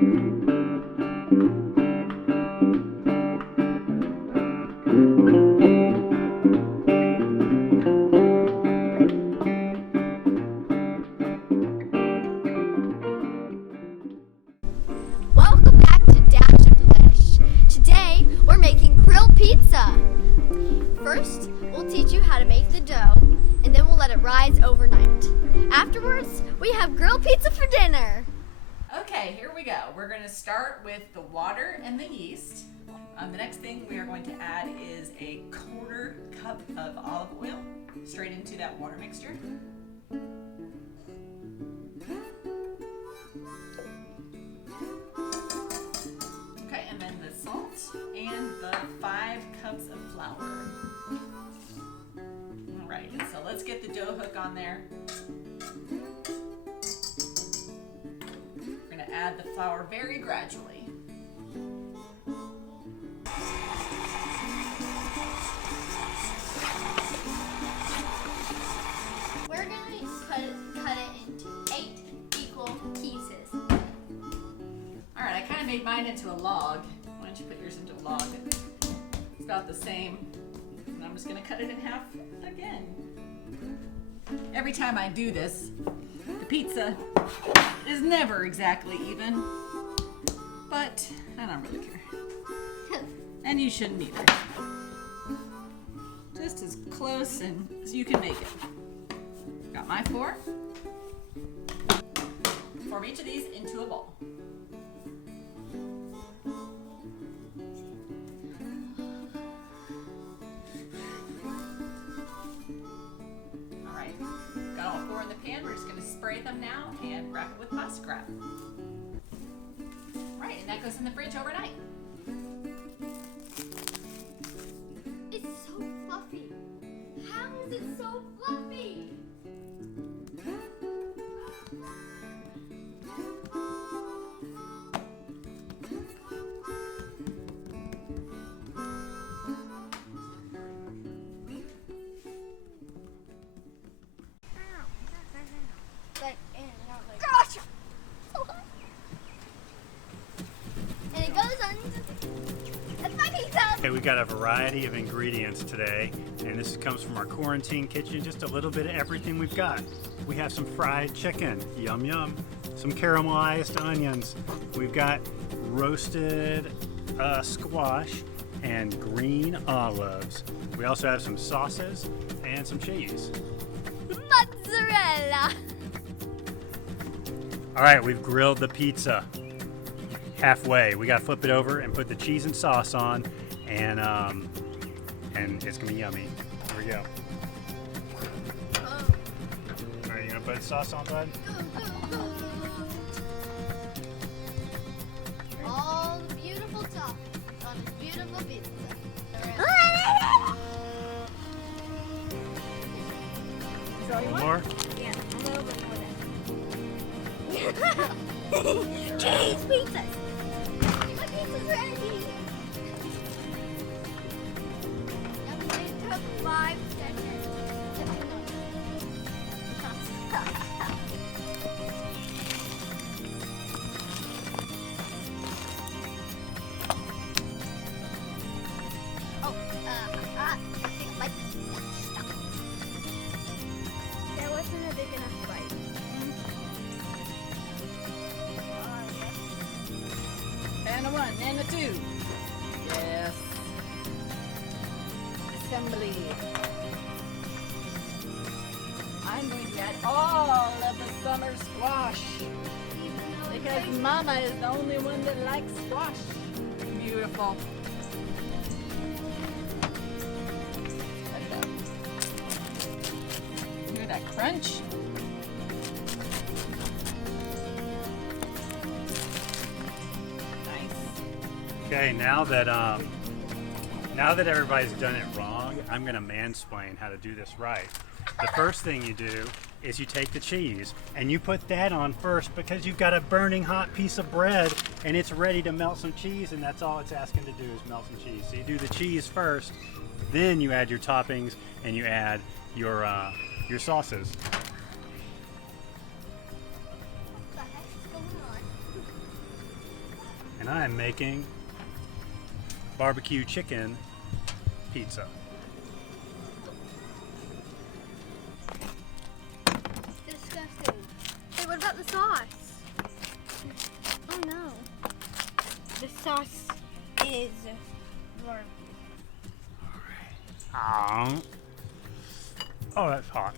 Welcome back to Dash of Delish. Today we're making grilled pizza. First, we'll teach you how to make the dough, and then we'll let it rise overnight. Afterwards, we have grilled pizza for dinner. Okay, here we go. We're going to start with the water and the yeast. The next thing we are going to add is a 1/4 cup of olive oil straight into that water mixture. Okay, and then the salt and the 5 cups of flour. All right, so let's get the dough hook on there. We're going to add the flour very gradually. We're going to cut it into 8 equal pieces. All right, I kind of made mine into a log. Why don't you put yours into a log? It's about the same. And I'm just going to cut it in half again. Every time I do this, the pizza is never exactly even, but I don't really care. And you shouldn't either. Just as close and as you can make it. Got my 4. Form each of these into a ball. All right, got all 4 in the pan. We're just going to spray them now and wrap it with pasta wrap. Right, and that goes in the fridge overnight. It's so fluffy. How is it so fluffy? Gotcha! And it goes on. That's my pizza! Okay, we got a variety of ingredients today, and this comes from our quarantine kitchen. Just a little bit of everything we've got. We have some fried chicken, yum yum. Some caramelized onions. We've got roasted squash and green olives. We also have some sauces and some cheese. Mozzarella! All right, we've grilled the pizza halfway. We gotta flip it over and put the cheese and sauce on, and it's gonna be yummy. Here we go. All right, you gonna put the sauce on, bud? All the beautiful toppings on a beautiful pizza. One more? Yeah, a little bit more than. Cheese pizza! My pizza's ready! It took 5 seconds. I think my stuck. There wasn't a big enough bite. And a 1 and a 2. Yes. Assembly. I'm going to add all of the summer squash because Mama is the only one that likes squash. Beautiful. Hear that crunch? Okay, now that everybody's done it wrong, I'm gonna mansplain how to do this right. The first thing you do is you take the cheese and you put that on first because you've got a burning hot piece of bread and it's ready to melt some cheese, and that's all it's asking to do is melt some cheese. So you do the cheese first, then you add your toppings and you add your sauces. What the heck's going on? I'm making barbecue chicken pizza. Disgusting. Hey, what about the sauce? Oh no. The sauce is warm. Oh, that's hot.